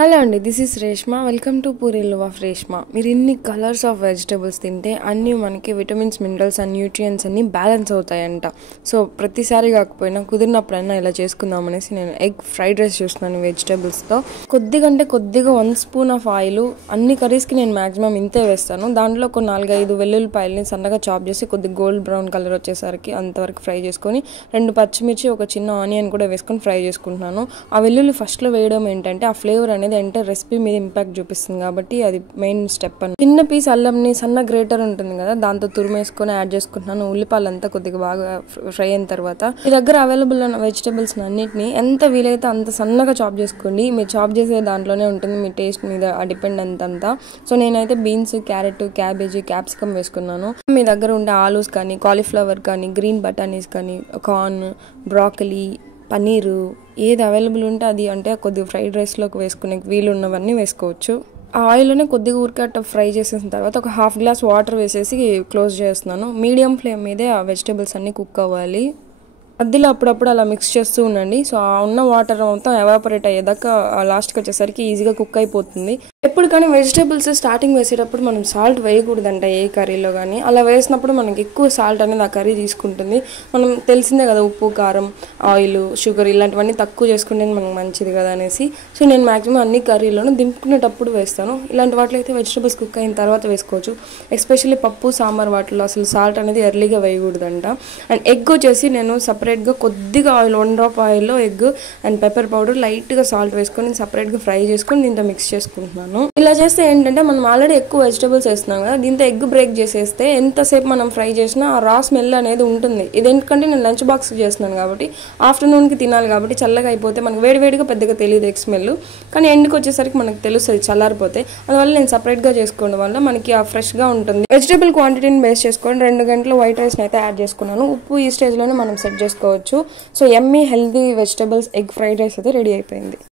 Hello అండి, this is Reshma. Welcome to పూరీలు of Reshma. మీరు ఇన్ని కలర్స్ ఆఫ్ వెజిటబుల్స్ తింటే అన్నీ మనకి విటమిన్స్, మినరల్స్ అండ్ న్యూట్రియంట్స్ అన్నీ బ్యాలెన్స్ అవుతాయంట. సో ప్రతిసారి కాకపోయినా కుదిరినప్పుడైనా ఇలా చేసుకుందాం అనేసి నేను ఎగ్ ఫ్రైడ్ రైస్ చూస్తున్నాను వెజిటబుల్స్తో. కొద్దిగా 1 స్పూన్ ఆఫ్ ఆయిల్ అన్ని కర్రీస్కి నేను మాక్సిమం ఇంతే వేస్తాను. దాంట్లో ఒక 4-5 వెల్లుల్లిపాయలని సన్నగా చాప్ చేసి కొద్దిగా గోల్డ్ బ్రౌన్ కలర్ వచ్చేసరికి అంతవరకు ఫ్రై చేసుకొని 2 పచ్చిమిర్చి, ఒక చిన్న ఆనియన్ కూడా వేసుకొని ఫ్రై చేసుకుంటున్నాను. ఆ వెల్లుల్లి ఫస్ట్లో వేయడం ఏంటంటే ఆ ఫ్లేవర్ అనేది అంటే రెసిపీ మీద ఇంపాక్ట్ చూపిస్తుంది కాబట్టి అది మెయిన్ స్టెప్ అని. చిన్న పీస్ అల్లంని సన్న గ్రేటర్ ఉంటుంది కదా, దాంతో తురిమేసుకొని యాడ్ చేసుకుంటున్నాను. ఉల్లిపాయలంతా కొద్దిగా బాగా ఫ్రై అయిన తర్వాత మీ దగ్గర అవైలబుల్ ఉన్న వెజిటబుల్స్ అన్నిటిని ఎంత వీలైతే అంత సన్నగా చాప్ చేసుకోండి. మీరు చాప్ చేసే దాంట్లోనే ఉంటుంది, మీ టేస్ట్ మీద డిపెండ్ అంతా. సో నేనైతే బీన్స్, క్యారెట్, క్యాబేజీ, క్యాప్సికమ్ వేసుకున్నాను. మీ దగ్గర ఉండే ఆలూస్ కానీ, కాలీఫ్లవర్ కానీ, గ్రీన్ బటానీస్ కానీ, కార్న్, బ్రాకలీ, పన్నీరు ఏది అవైలబుల్ ఉంటే అది, అంటే కొద్దిగా ఫ్రైడ్ రైస్లోకి వేసుకునే వీలు ఉన్నవన్నీ వేసుకోవచ్చు. ఆ ఆయిల్లోనే కొద్దిగా ఊరికట్ట ఫ్రై చేసేసిన తర్వాత ఒక 1/2 గ్లాస్ వాటర్ వేసేసి క్లోజ్ చేస్తున్నాను. మీడియం ఫ్లేమ్ మీదే ఆ వెజిటబుల్స్ అన్నీ కుక్ అవ్వాలి. మధ్యలో అప్పుడప్పుడు అలా మిక్స్ చేస్తూ ఉండండి. సో ఆ ఉన్న వాటర్ మొత్తం ఎవాపరేట్ అయ్యేదాకా లాస్ట్కి వచ్చేసరికి ఈజీగా కుక్ అయిపోతుంది. ఎప్పుడు కానీ వెజిటబుల్స్ స్టార్టింగ్ వేసేటప్పుడు మనం సాల్ట్ వేయకూడదంట ఏ కర్రీలో కానీ. అలా వేసినప్పుడు మనకి ఎక్కువ సాల్ట్ అనేది ఆ కర్రీ తీసుకుంటుంది. మనం తెలిసిందే కదా, ఉప్పు, కారం, ఆయిల్, షుగర్ ఇలాంటివన్నీ తక్కువ చేసుకుంటే మనకు మంచిది కదా అనేసి. సో నేను మాక్సిమం అన్ని కర్రీలోనూ దింపుకునేటప్పుడు వేస్తాను. ఇలాంటి వాటిలో అయితే వెజిటబుల్స్ కుక్ అయిన తర్వాత వేసుకోవచ్చు. ఎస్పెషల్లీ పప్పు, సాంబార్ వాటిలో అసలు సాల్ట్ అనేది ఎర్లీగా వేయకూడదంట. అండ్ ఎగ్ వచ్చేసి నేను సపరేట్గా కొద్దిగా ఆయిల్, 1 డ్రాప్ ఆయిల్లో ఎగ్ అండ్ పెప్పర్ పౌడర్, లైట్గా సాల్ట్ వేసుకొని సపరేట్గా ఫ్రై చేసుకొని దీంతో మిక్స్ చేసుకుంటున్నాను. ఇలా చేస్తే ఏంటంటే మనం ఆల్రెడీ ఎక్కువ వెజిటబుల్స్ వేస్తున్నాం కదా, దీంతో ఎగ్ బ్రేక్ చేసేస్తే ఎంతసేపు మనం ఫ్రై చేసినా ఆ రా స్మెల్ అనేది ఉంటుంది. ఇదేంటంటే నేను లంచ్ బాక్స్ చేస్తున్నాను కాబట్టి ఆఫ్టర్నూన్కి తినాలి కాబట్టి చల్లగా అయిపోతే మనకు వేడివేడిగా పెద్దగా తెలియదు ఎగ్ స్మెల్. కానీ ఎండ్కి వచ్చేసరికి మనకు తెలుస్తుంది చల్లారిపోతే. అందువల్ల నేను సపరేట్గా చేసుకోవడం వల్ల మనకి ఆ ఫ్రెష్గా ఉంటుంది. వెజిటబుల్ క్వాంటిటీని బేస్ చేసుకొని 2 గంటలు వైట్ రైస్ని అయితే యాడ్ చేసుకున్నాను. ఉప్పు ఈ స్టేజ్లోనే మనం సెట్ చేసుకోవచ్చు. So yummy healthy vegetables egg fried rice అయితే రెడీ అయిపోయింది.